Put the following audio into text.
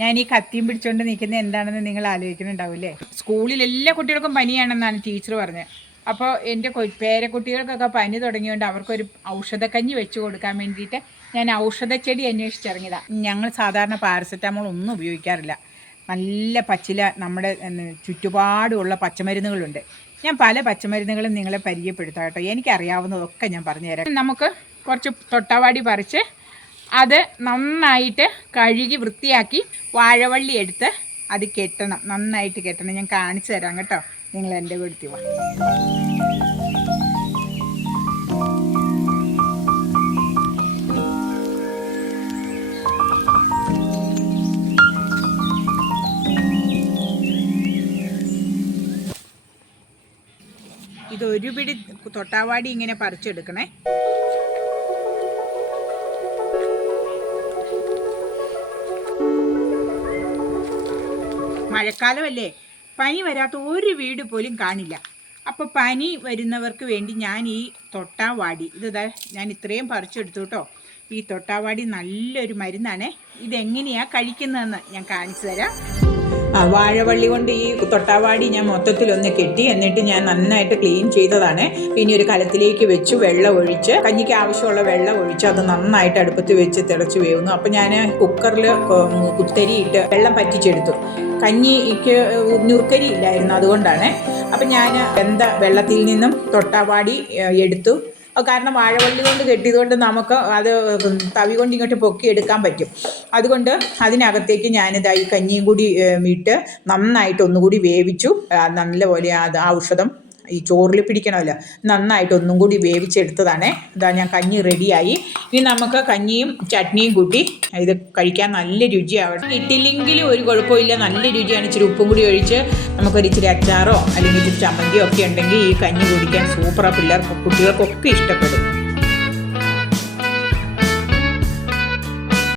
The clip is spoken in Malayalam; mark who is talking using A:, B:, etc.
A: ഞാൻ ഈ കത്തിയും പിടിച്ചുകൊണ്ട് നിൽക്കുന്നത് എന്താണെന്ന് നിങ്ങൾ ആലോചിക്കുന്നുണ്ടാവില്ലേ? സ്കൂളിൽ എല്ലാ കുട്ടികൾക്കും പനിയാണെന്നാണ് ടീച്ചർ പറഞ്ഞത്. അപ്പോൾ എന്റെ പേരക്കുട്ടികൾക്കൊക്കെ പനി തുടങ്ങിയോണ്ട് അവർക്കൊരു ഔഷധക്കഞ്ഞി വെച്ച് കൊടുക്കാൻ വേണ്ടിയിട്ട് ഞാൻ ഔഷധച്ചെടി അന്വേഷിച്ചിറങ്ങിയതാണ് ഞങ്ങൾ സാധാരണ പാരസെറ്റാമോൾ ഒന്നും ഉപയോഗിക്കാറില്ല. നല്ല പച്ചില നമ്മുടെ ചുറ്റുപാടുമുള്ള പച്ചമരുന്നുകളുണ്ട്. ഞാൻ പല പച്ചമരുന്നുകളും നിങ്ങളെ പരിചയപ്പെടുത്താം കേട്ടോ. എനിക്കറിയാവുന്നതൊക്കെ ഞാൻ പറഞ്ഞുതരാം. നമുക്ക് കുറച്ച് തൊട്ടാവാടി പറിച്ച് അത് നന്നായിട്ട് കഴുകി വൃത്തിയാക്കി വാഴവള്ളി എടുത്ത് അത് കെട്ടണം. നന്നായിട്ട് കെട്ടണം. ഞാൻ കാണിച്ചു തരാം കേട്ടോ. നിങ്ങൾ എന്റെ വീട്ടിൽ വാ. ഇത് ഒരു പിടി തൊട്ടാവാടി ഇങ്ങനെ പറിച്ചെടുക്കണേ. മഴക്കാലമല്ലേ? പനി വരാത്ത ഒരു വീട് പോലും കാണില്ല. അപ്പോൾ പനി വരുന്നവർക്ക് വേണ്ടി ഞാൻ ഈ തൊട്ടാവാടി ഇത് ഞാൻ ഇത്രയും പറിച്ചെടുത്തു കേട്ടോ ഈ തൊട്ടാവാടി നല്ലൊരു മരുന്നാണ്. ഇതെങ്ങനെയാണ് കഴിക്കുന്നതെന്ന് ഞാൻ കാണിച്ചു തരാം. വാഴവള്ളി കൊണ്ട് ഈ തൊട്ടാവാടി ഞാൻ മൊത്തത്തിലൊന്ന് കെട്ടി എന്നിട്ട് ഞാൻ നന്നായിട്ട് ക്ലീൻ ചെയ്തതാണ്. പിന്നെ ഒരു കലത്തിലേക്ക് വെച്ച് വെള്ളം ഒഴിച്ച് കഞ്ഞിക്ക് ആവശ്യമുള്ള വെള്ളം ഒഴിച്ച് അത് നന്നായിട്ട് അടുപ്പത്ത് വെച്ച് തിളച്ച് വേവുന്നു. അപ്പം ഞാൻ കുക്കറിൽ കുത്തരിയിട്ട് വെള്ളം പറ്റിച്ചെടുത്തു. കഞ്ഞിക്ക് ഞുറുക്കരി ഇല്ലായിരുന്നു അതുകൊണ്ടാണ്. അപ്പം ഞാൻ വെന്ത വെള്ളത്തിൽ നിന്നും തൊട്ടാവാടി എടുത്തു. കാരണം വാഴവള്ളി കൊണ്ട് കെട്ടിയതുകൊണ്ട് നമുക്ക് അത് തവി കൊണ്ട് ഇങ്ങോട്ട് പൊക്കിയെടുക്കാൻ പറ്റും. അതുകൊണ്ട് അതിനകത്തേക്ക് ഞാനിതാ ഈ കഞ്ഞിയും കൂടി ഇട്ട് നന്നായിട്ട് ഒന്നുകൂടി വേവിച്ചു. നല്ലപോലെ ആ ഔഷധം ഈ ചോറിൽ പിടിക്കണമല്ലോ. നന്നായിട്ട് ഒന്നും കൂടി വേവിച്ചെടുത്തതാണ്. ഇതാ ഞാൻ കഞ്ഞി റെഡിയായി. ഇനി നമുക്ക് കഞ്ഞിയും ചട്നിയും കൂട്ടി ഇത് കഴിക്കാൻ നല്ല രുചിയാവട്ടെ ഇട്ടില്ലെങ്കിലും ഒരു കുഴപ്പമില്ല. നല്ല രുചിയാണ്. ഇച്ചിരി ഉപ്പും കൂടി ഒഴിച്ച് നമുക്കൊരു ഇച്ചിരി അച്ചാറോ അല്ലെങ്കിൽ ഇച്ചിരി ചമ്മന്തിയോ ഒക്കെ ഉണ്ടെങ്കിൽ ഈ കഞ്ഞി കുടിക്കാൻ സൂപ്പറാണ് പിള്ളേർക്ക് കുട്ടികൾക്കൊക്കെ ഇഷ്ടപ്പെടും.